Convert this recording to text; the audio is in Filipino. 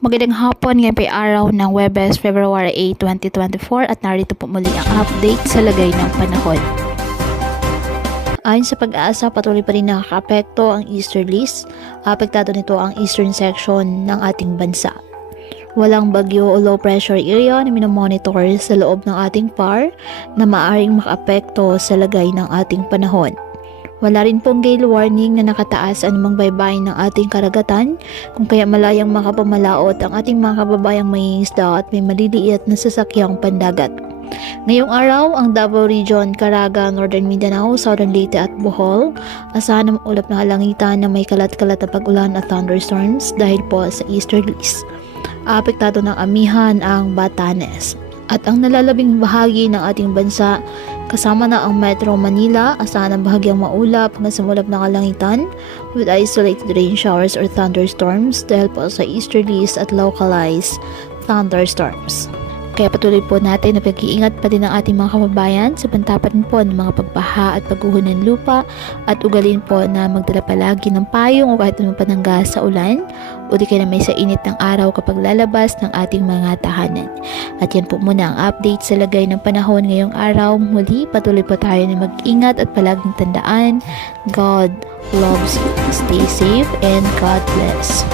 Magandang hapon, ngayon po ay araw ng Webes, February 8, 2024 at narito po muli ang update sa lagay ng panahon. Ayon sa pag-asa, patuloy pa rin nakakaapekto ang easterlies. Apektado nito ang eastern section ng ating bansa. Walang bagyo o low pressure area na minomonitor sa loob ng ating PAR na maaaring makaapekto sa lagay ng ating panahon. Wala rin pong gale warning na nakataas anumang baybayin ng ating karagatan, kung kaya malayang makapamalaot ang ating mga kababayang may isda at may maliliit na sasakyang pandagat. Ngayong araw, ang Davao Region, Caraga, Northern Mindanao, Southern Leyte at Bohol, asahan ng ulap na kalangitan na may kalat-kalat na pag-ulan at thunderstorms dahil po sa easterlies. Apektado ng amihan ang Batanes. At ang nalalabing bahagi ng ating bansa, kasama na ang Metro Manila, asahan ang bahagyang maulap hanggang sa mulap na kalangitan with isolated rain showers or thunderstorms dahil po sa easterlies at localized thunderstorms. Kaya patuloy po natin na pag-iingat pa din ang ating mga kababayan sa pantapan po ng mga pagbaha at pagguho ng lupa at ugalin po na magdala palagi ng payong o kahit anong panangga sa ulan o di kaya na may sa init ng araw kapag lalabas ng ating mga tahanan. At yan po muna ang update sa lagay ng panahon ngayong araw. Muli, patuloy po tayo na mag-ingat at palaging tandaan, God loves you. Stay safe and God bless.